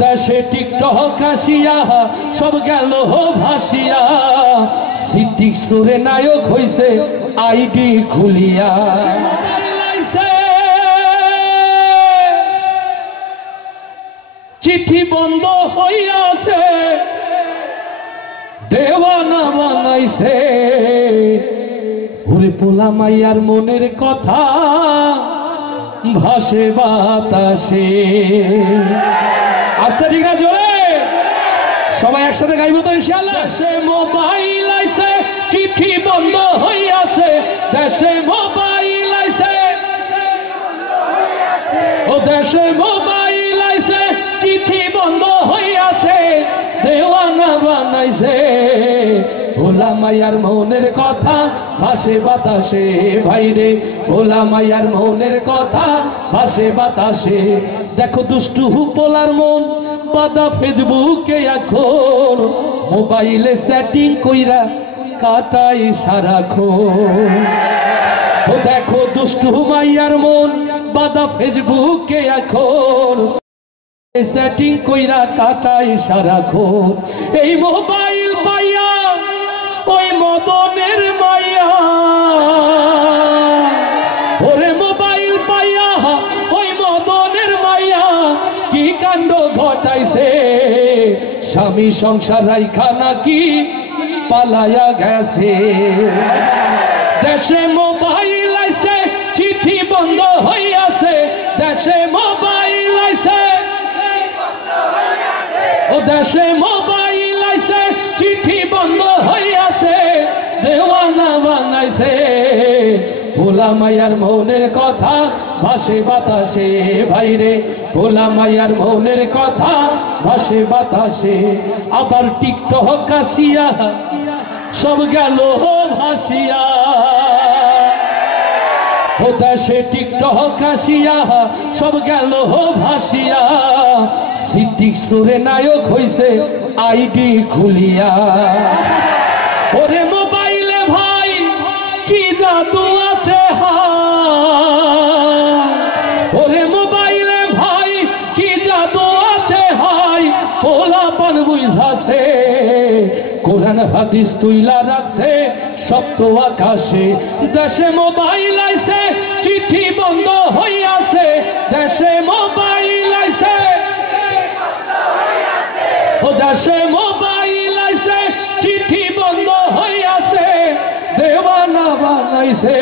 দেশে টিকটক আসিয়া সব গেল ভাসিয়া, সিদ্দিক সুরে নায়ক হইছে আইডি খুলিয়া। চিঠি বন্ধ হইয়াছে, দেওয়ানা বানাইছে, ওরে পোলা মাইয়ার মনের কথা ভাসে বাতাসে। আস্তে ঠিক আছে, সবাই একসাথে গাইব তো ইনশাআল্লাহ। দেশে মোবাইল আইছে, চিঠি বন্ধ হইয়াছে, দেশে মোবাইল আইছে, ও দেশে মোবাইল আইছে, চিঠি বন্ধ হইয়াছে, দেওয়ানা বানাইছে, ভোলা মাইয়ার মনের কথা ভাসে বাতাসে। ভাইরে ভোলা মাইয়ার মনের কথা ভাসে বাতাসে। দেখো দুষ্টু পোলার মন বাদা ফেসবুকে এখন, মোবাইলে সেটিং কইরা কাটাই সারাক্ষণ। দেখো দুষ্টু মাইয়ার মন বাদা ফেসবুকে এখন, সেটিং কইরা কাটাই সারাক্ষণ। এই মোবাইল পাইয়া ওই মদনের মাইয়া, ওরে মোবাইল পাইয়া ওই মদনের মাইয়া কি কাণ্ড ঘটাইছে, স্বামী সংসার রাইখা নাকি পালায়া গেছে। দেশে মোবাইল আইছে, চিঠি বন্ধ হইয়াছে, দেশে মোবাইল আইছে, ও দেশে মোবাইল আইছে, চিঠি বন্ধ হইয়াছে, দেওয়ানা বানাইছে, ভোলা মাইয়ার মনের কথা ভাসে বাতাসে। ভাইরে ভোলা মাইয়ার মনের কথা ভাসে বাতাসে। আবার টিকটক আসিয়া সব গেল ভাসিয়া, ও দেশে টিকটক আসিয়া সব গেল ভাসিয়া, সিদ্দিক সুরে নায়ক হইছে আইডি খুলিয়া। ওরে মোবাইলে ভাই কি জাদু আছে, ওরে মোবাইলে ভাই কি জাদু আছে, হাই পোলাপান বুঝাছে, কোরআন হাদিস তুইলা রাখছে সপ্ত আকাশে। দেশে মোবাইল আইছে, চিঠি বন্ধ হইয়াছে, দেশে মোবাইল আইছে, ও দেশে মোবাইল আইছে, চিঠি বন্ধ হইয়াছে, দেওয়ানা বানাইছে,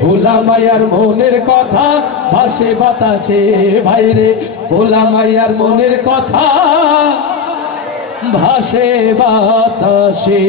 ভোলা মাইয়ার মনের কথা ভাসে বাতাসে। ভাইরে ভোলা মাইয়ার মনের কথা ভাসে বাতাসে।